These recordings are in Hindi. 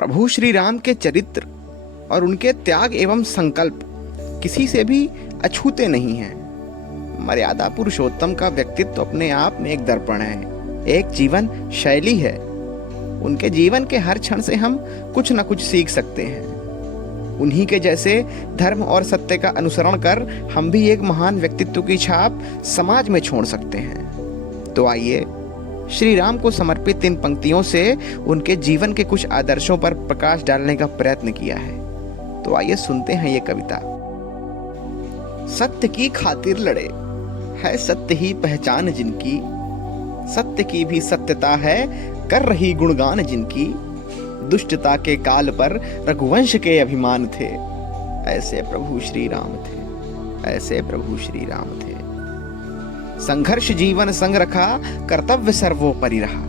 प्रभु श्री राम के चरित्र और उनके त्याग एवं संकल्प किसी से भी अछूते नहीं हैं। मर्यादा पुरुषोत्तम का व्यक्तित्व अपने आप में एक दर्पण है, एक जीवन शैली है। उनके जीवन के हर क्षण से हम कुछ न कुछ सीख सकते हैं। उन्हीं के जैसे धर्म और सत्य का अनुसरण कर हम भी एक महान व्यक्तित्व की छाप समाज में छोड़ सकते हैं। तो आइए श्री राम को समर्पित इन पंक्तियों से उनके जीवन के कुछ आदर्शों पर प्रकाश डालने का प्रयत्न किया है। तो आइए सुनते हैं ये कविता। सत्य की खातिर लड़े, है सत्य ही पहचान जिनकी, सत्य की भी सत्यता है, कर रही गुणगान जिनकी। दुष्टता के काल पर रघुवंश के अभिमान थे, ऐसे प्रभु श्री राम थे, ऐसे प्रभु श्री राम थे। संघर्ष जीवन संग रखा, कर्तव्य सर्वोपरि रहा,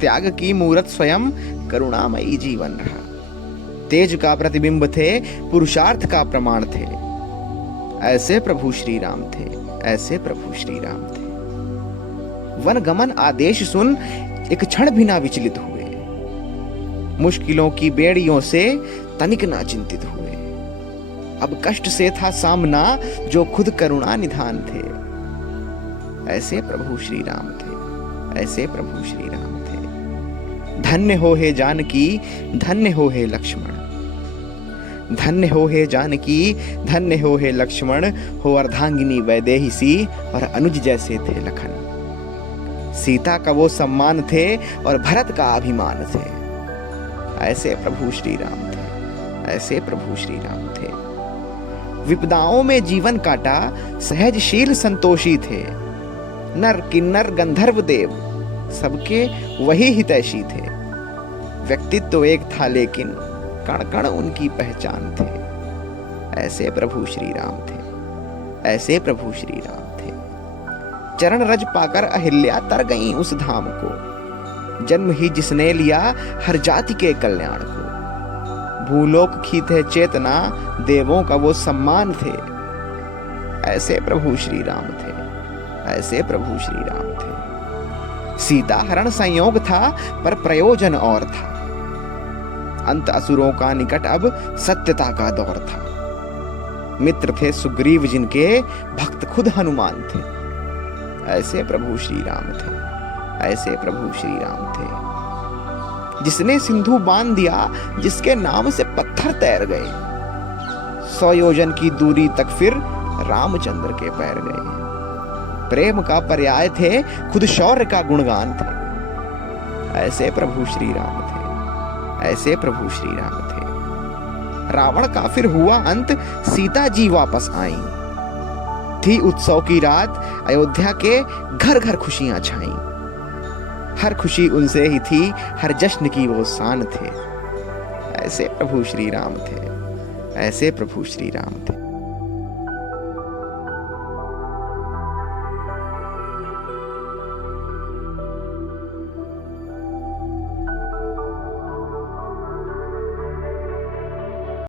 त्याग की मूरत स्वयं करुणामयी जीवन रहा। तेज का प्रतिबिंब थे, पुरुषार्थ का प्रमाण थे, ऐसे प्रभु श्री राम थे, ऐसे प्रभु श्री राम थे। वन गमन आदेश सुन एक क्षण भी ना विचलित हुए, मुश्किलों की बेड़ियों से तनिक ना चिंतित हुए। अब कष्ट से था सामना, जो खुद करुणा निधान थे, ऐसे प्रभु श्री राम थे, ऐसे प्रभु श्री राम थे। धन्य हो हे जानकी, धन्य हो हे लक्ष्मण, धन्य हो हे जानकी, धन्य हो हे लक्ष्मण। हो अर्धांगिनी वैदेही सी, और अनुज जैसे थे लखन। सीता का वो सम्मान थे, और भरत का अभिमान थे, ऐसे प्रभु श्री राम थे, ऐसे प्रभु श्री राम थे। विपदाओं में जीवन काटा, सहजशील संतोषी थे। नर किन्नर गंधर्व देव, सबके वही हितैषी थे। व्यक्तित्व एक था लेकिन कण कण उनकी पहचान थे, ऐसे प्रभु श्री राम थे, ऐसे प्रभु श्री राम थे। चरण रज पाकर अहिल्या तर गईं उस धाम को, जन्म ही जिसने लिया हर जाति के कल्याण को। भूलोक की थे चेतना, देवों का वो सम्मान थे, ऐसे प्रभु श्री राम थे, ऐसे प्रभु श्री राम थे। सीता हरण संयोग था, पर प्रयोजन और था। अंत असुरों का निकट अब सत्यता का दौर था। मित्र थे सुग्रीव जिनके, भक्त खुद हनुमान थे, ऐसे प्रभु श्री राम थे, ऐसे प्रभु श्री राम थे। जिसने सिंधु बांध दिया, जिसके नाम से पत्थर तैर गए, 100 योजन की दूरी तक फिर रामचंद्र के पैर गए। प्रेम का पर्याय थे, खुद शौर्य का गुणगान थे, ऐसे प्रभु श्री राम थे, ऐसे प्रभु श्री राम थे। रावण का फिर हुआ अंत, सीता जी वापस आई। थी उत्सव की रात, अयोध्या के घर घर खुशियां छाईं। हर खुशी उनसे ही थी, हर जश्न की वो शान थे, ऐसे प्रभु श्री राम थे, ऐसे प्रभु श्री राम थे।